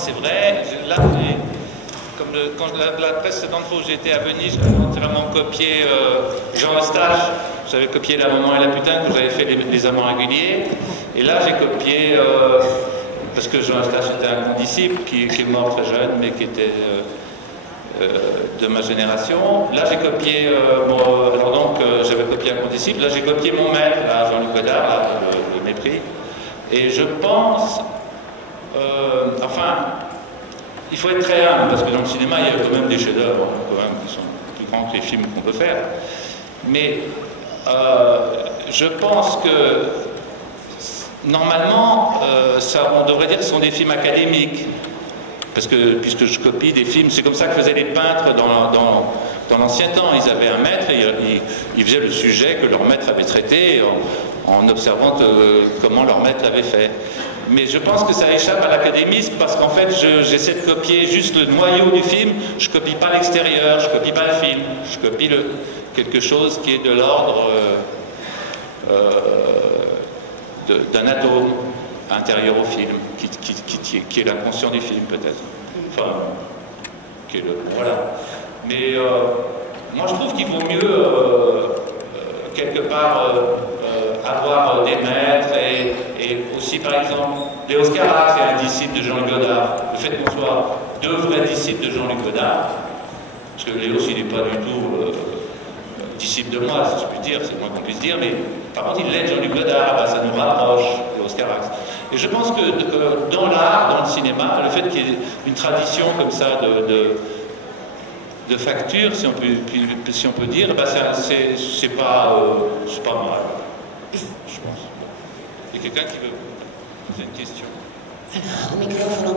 c'est vrai. Là, comme quand la précédente fois où j'étais à Venise, j'ai vraiment copié Jean Eustache. J'avais copié La Maman et la Putain, que j'avais fait les Amants réguliers. Et là, j'ai copié, parce que Jean Eustache était un condisciple qui est mort très jeune, mais qui était de ma génération. Là, j'ai copié, alors donc, j'avais copié un condisciple. Là, j'ai copié mon maître, là, Jean-Luc Godard, là, le Mépris. Et je pense, enfin, il faut être très humble, parce que dans le cinéma, il y a quand même des chefs-d'œuvre, quand même, qui sont plus grands que les films qu'on peut faire. Mais je pense que normalement, on devrait dire que ce sont des films académiques. Parce que, puisque je copie des films, c'est comme ça que faisaient les peintres dans l'ancien temps. Ils avaient un maître et ils faisaient le sujet que leur maître avait traité en observant comment leur maître l'avait fait. Mais je pense que ça échappe à l'académisme parce qu'en fait, j'essaie de copier juste le noyau du film. Je copie pas l'extérieur, je copie pas le film. Je copie quelque chose qui est de l'ordre d'un atome intérieur au film, qui est l'inconscient du film peut-être. Enfin, qui est voilà. Mais moi je trouve qu'il vaut mieux quelque part avoir des maîtres et aussi par exemple Léos Carax est un disciple de Jean-Luc Godard. Le fait qu'on soit deux vrais disciples de Jean-Luc Godard, parce que Léos il n'est pas du tout disciple de moi, si je puis dire, c'est le moins qu'on puisse dire, mais par contre il l'est Jean-Luc Godard, bah, ça nous rapproche, Léos Carax. Et je pense que dans l'art, dans le cinéma, le fait qu'il y ait une tradition comme ça de facture, si on peut dire, bah c'est pas mal, je pense. Il y a quelqu'un qui veut poser une question? Alors, microfono